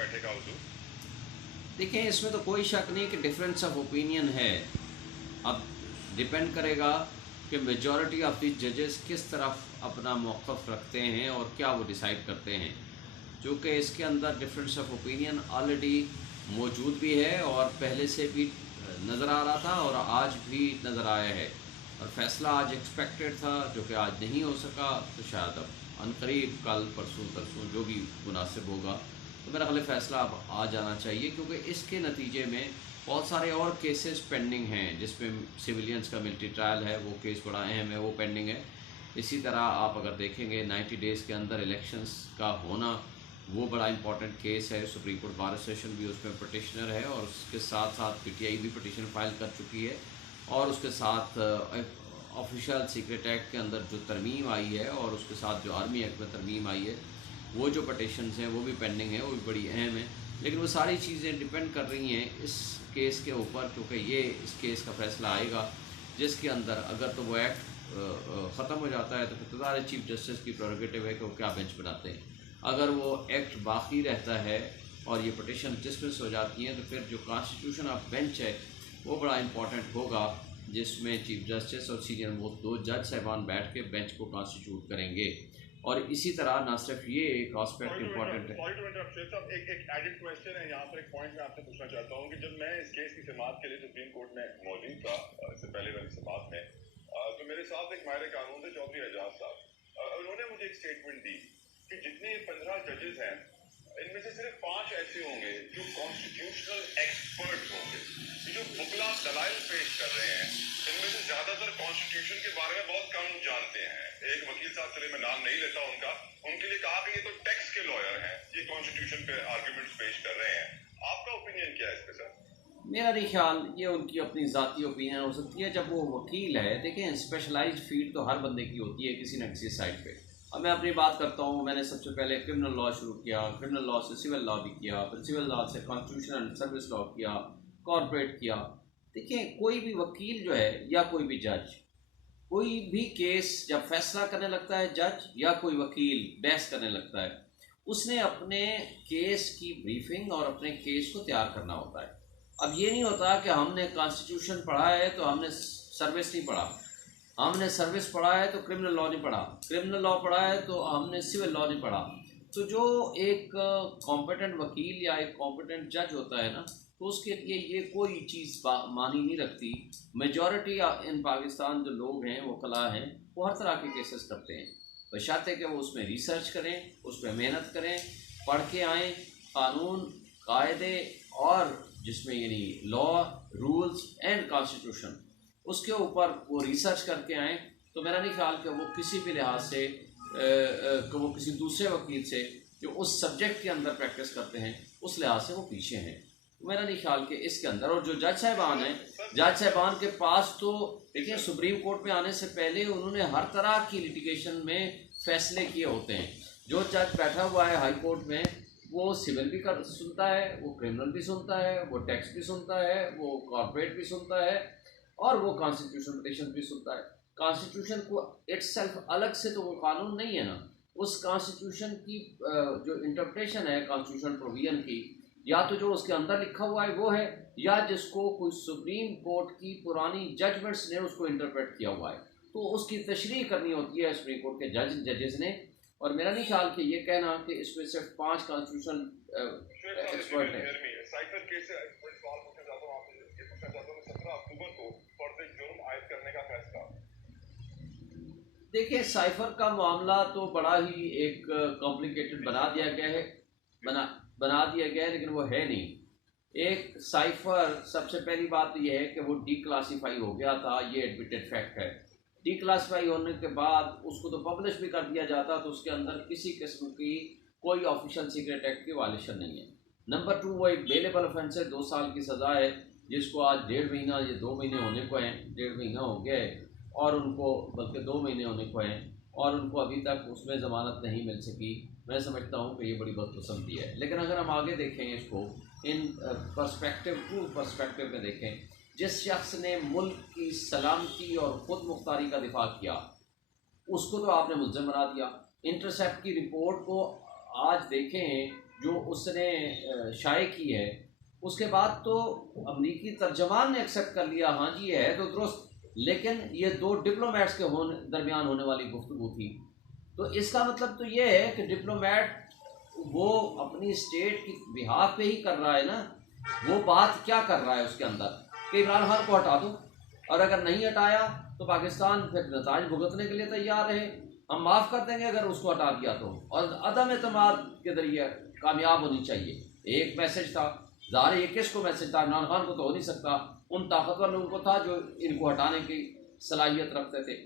बैठेगा हुजूर? देखें, इसमें तो कोई शक नहीं कि डिफरेंस ऑफ ओपिनियन है। अब डिपेंड करेगा कि मेजॉरिटी ऑफ द जजेस किस तरफ अपना मौक़िफ़ रखते हैं और क्या वो डिसाइड करते हैं। चूँकि इसके अंदर डिफरेंस ऑफ ओपिनियन ऑलरेडी मौजूद भी है और पहले से भी नज़र आ रहा था और आज भी नज़र आया है, और फ़ैसला आज एक्सपेक्टेड था जो कि आज नहीं हो सका, तो शायद अब अनकरीब कल परसों तरसों जो भी मुनासिब होगा, तो मेरा ख्याल फ़ैसला अब आ जाना चाहिए, क्योंकि इसके नतीजे में बहुत सारे और केसेस पेंडिंग हैं जिसमें सिविलियंस का मिलिट्री ट्रायल है, वो केस बड़ा अहम है, वो पेंडिंग है। इसी तरह आप अगर देखेंगे 90 डेज़ के अंदर इलेक्शंस का होना, वो बड़ा इंपॉर्टेंट केस है। सुप्रीम कोर्ट बार एसोसिएशन भी उसमें पटिशनर है और उसके साथ साथ पीटीआई भी पटिशन फाइल कर चुकी है, और उसके साथ ऑफिशियल सीक्रेट एक्ट के अंदर जो तरमीम आई है और उसके साथ जो आर्मी एक्ट में तरमीम आई है, वो जो पटिशन्स हैं वो भी पेंडिंग है, वो भी बड़ी अहम है। लेकिन वो सारी चीज़ें डिपेंड कर रही हैं इस केस के ऊपर, क्योंकि ये इस केस का फ़ैसला आएगा जिसके अंदर अगर तो वो एक्ट ख़त्म हो जाता है तो फिर तो चीफ जस्टिस की प्रेरोगेटिव है कि वो क्या बेंच बनाते हैं। अगर वो एक्ट बाकी रहता है और ये पटिशन डिसमिस हो जाती हैं, तो फिर जो कॉन्स्टिट्यूशन ऑफ बेंच है वो बड़ा इंपॉर्टेंट होगा, जिसमें चीफ जस्टिस और सीनियर वो दो जज साहिबान बैठ के बेंच को कॉन्स्टिट्यूट करेंगे। और इसी तरह ना सिर्फ ये एक आस्पेक्ट इंपॉर्टेंट है। एक एडिड क्वेश्चन है यहाँ पर, एक पॉइंट मैं आपसे पूछना चाहता हूँ कि जब मैं इस केस की समाअत के लिए सुप्रीम कोर्ट में मौजूद था, इससे पहले वाली समाअत में, तो मेरे साथ एक माहिर कानून थे चौधरी एजाज साहब। उन्होंने मुझे एक स्टेटमेंट दी कि जितने 15 जजेस हैं, इनमें से सिर्फ 5 ऐसे होंगे जो कॉन्स्टिट्यूशनल एक्सपर्ट होंगे। ये जो बुकला दलाइल पेश कर रहे हैं, इनमें से ज्यादातर कॉन्स्टिट्यूशन के बारे में बहुत कम जानते हैं। एक वकील साहब, चले मैं नाम नहीं लेता उनका, उनके लिए कहा कि ये तो टैक्स के लॉयर हैं, ये कॉन्स्टिट्यूशन पे आर्ग्यूमेंट्स पेश कर रहे हैं। आपका ओपिनियन क्या है इस पे सर? मेरा नहीं ख्याल, ये उनकी अपनी ज़ाती ओपिनियन हो सकती है। जब वो वकील है, देखें स्पेशलाइज्ड फील्ड तो हर बंदे की होती है किसी न किसी साइड पे। अब मैं अपनी बात करता हूँ, मैंने सबसे पहले क्रिमिनल लॉ शुरू किया, क्रिमिनल लॉ से सिविल लॉ भी किया, फिर सिविल लॉ से कॉन्स्टिट्यूशन एंड सर्विस लॉ किया, कॉर्पोरेट किया। देखिए, कोई भी वकील जो है या कोई भी जज, कोई भी केस जब फैसला करने लगता है जज या कोई वकील बहस करने लगता है, उसने अपने केस की ब्रीफिंग और अपने केस को तैयार करना होता है। अब ये नहीं होता कि हमने कॉन्स्टिट्यूशन पढ़ा है तो हमने सर्विस नहीं पढ़ा, हमने सर्विस पढ़ा है तो क्रिमिनल लॉ नहीं पढ़ा, क्रिमिनल लॉ पढ़ा है तो हमने सिविल लॉ नहीं पढ़ा। तो जो एक कॉम्पिटेंट वकील या एक कॉम्पिटेंट जज होता है ना, तो उसके लिए ये कोई चीज़ मानी नहीं रखती। मेजॉरिटी इन पाकिस्तान जो लोग हैं, वो कला हैं, वो हर तरह के केसेस करते हैं, बशर्ते कि वो उसमें रिसर्च करें, उस पर मेहनत करें, पढ़ के आएँ कानून कायदे और जिसमें यानी लॉ रूल्स एंड कॉन्स्टिट्यूशन, उसके ऊपर वो रिसर्च करके आएँ। तो मेरा नहीं ख्याल कि वो किसी भी लिहाज से वो किसी दूसरे वकील से जो उस सब्जेक्ट के अंदर प्रैक्टिस करते हैं उस लिहाज से वो पीछे हैं। तो मेरा नहीं ख्याल कि इसके अंदर, और जो जज साहिबान हैं, जज साहिबान के पास तो देखिए सुप्रीम कोर्ट में आने से पहले उन्होंने हर तरह की लिटिगेशन में फैसले किए होते हैं। जो जज बैठा हुआ है हाई कोर्ट में, वो सिविल भी कर सुनता है, वो क्रिमिनल भी सुनता है, वो टैक्स भी सुनता है, वो कॉर्पोरेट भी सुनता है, और वो कॉन्स्टिट्यूशन पिटिशन भी सुनता है। कॉन्स्टिट्यूशन को इट्सेल्फ अलग से तो वो कानून नहीं है ना, उस कॉन्स्टिट्यूशन की जो इंटरप्रिटेशन है कॉन्स्टिट्यूशन प्रोविजन की, या तो जो उसके अंदर लिखा हुआ है वो है, या जिसको कोई सुप्रीम कोर्ट की पुरानी जजमेंट्स ने उसको इंटरप्रेट किया हुआ है, तो उसकी तशरीह करनी होती है सुप्रीम कोर्ट के जजेस ने। और मेरा नहीं ख्याल कि ये कहना कि इसमें सिर्फ 5 कॉन्स्टिट्यूशन एक्सपर्ट हैं। देखिए, साइफर का मामला तो बड़ा ही एक कॉम्प्लिकेटेड बना दिया गया है, बना दिया गया है, लेकिन वो है नहीं। एक साइफर, सबसे पहली बात तो ये है कि वो डीक्लासीफाई हो गया था, ये एडमिटेड फैक्ट है। डीक्लासीफाई होने के बाद उसको तो पब्लिश भी कर दिया जाता, तो उसके अंदर किसी किस्म की कोई ऑफिशियल सीक्रेट एक्ट की वायलेशन नहीं है। नंबर 2, वो एक बेलेबल ऑफेंस है, 2 साल की सज़ा है, जिसको आज 1.5 महीना, ये 2 महीने होने को हैं, 1.5 महीना हो गया है, और उनको बल्कि 2 महीने होने को हैं, और उनको अभी तक उसमें ज़मानत नहीं मिल सकी। मैं समझता हूँ कि ये बड़ी बदकिस्मती है। लेकिन अगर हम आगे देखें इसको इन पर्सपेक्टिव, ट्रू पर्सपेक्टिव में देखें, जिस शख्स ने मुल्क की सलामती और ख़ुद मुख्तारी का दिफा किया, उसको तो आपने मुल्ज़िम बना दिया। इंटरसेप्ट की रिपोर्ट को आज देखें जो उसने शाये की है, उसके बाद तो अमरीकी तर्जमान ने एक्सेप्ट कर लिया, हाँ जी ये है तो दुरुस्त, लेकिन ये दो डिप्लोमेट्स के दरमियान होने वाली गुफ्तगू थी। तो इसका मतलब तो ये है कि डिप्लोमेट वो अपनी स्टेट की बिहाफ पे ही कर रहा है ना, वो बात क्या कर रहा है उसके अंदर कि इमरान खान को हटा दो, और अगर नहीं हटाया तो पाकिस्तान फिर नताज भुगतने के लिए तैयार है, हम माफ़ कर देंगे अगर उसको हटा दिया तो, और अदम एतमाद के जरिए कामयाब होनी चाहिए। एक मैसेज था, ज़ाहिर ये किसको मैसेज था, इमरान खान को तो हो नहीं सकता, उन ताकतवर लोगों को था जो इनको हटाने की सलाहियत रखते थे।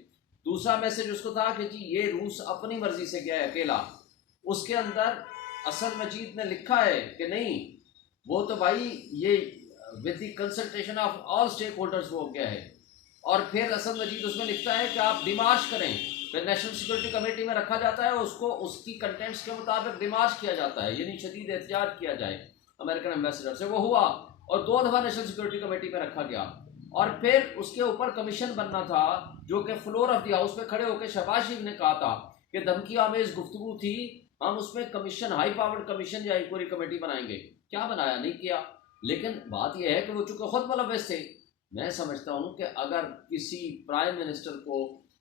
दूसरा मैसेज उसको था कि जी ये रूस अपनी मर्जी से गया है अकेला, उसके अंदर असद मजीद ने लिखा है कि नहीं वो तो भाई ये with the consultation of all stake holders वो गया है, और फिर असद मजीद उसमें लिखता है कि आप डिमार्च करें, फिर नेशनल सिक्योरिटी कमेटी में रखा जाता है, उसको उसकी कंटेंट्स के मुताबिक डिमार्च किया जाता है, यानी शदीद एहतियात किया जाए अमेरिकन एम्बेसडर से। वो हुआ और 2 दफ़ा नेशनल सिक्योरिटी कमेटी में रखा गया, और फिर उसके ऊपर कमीशन बनना था जो कि फ्लोर ऑफ द हाउस में खड़े होकर शहबाज शरीफ ने कहा था कि धमकी आमेज गुफ्तगू थी, हम उसमें कमीशन, हाई पावर्ड कमीशन या इंक्वायरी कमेटी बनाएंगे। क्या बनाया, नहीं किया। लेकिन बात यह है कि वो चूंकि खुद मुलव्वस थे, मैं समझता हूँ कि अगर किसी प्राइम मिनिस्टर को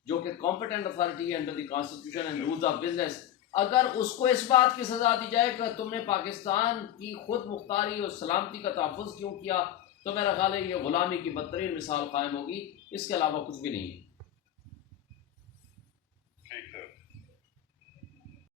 जो कि कॉम्पिटेंट अथॉरिटी है under the constitution and rules of business, अगर उसको इस बात की सजा दी जाए कि तुमने पाकिस्तान की खुद मुख्तारी और सलामती का तहफ़्फ़ुज़ क्यों किया, तो मेरा ख्याल है ये गुलामी की बदतरीन मिसाल कायम होगी, इसके अलावा कुछ भी नहीं है।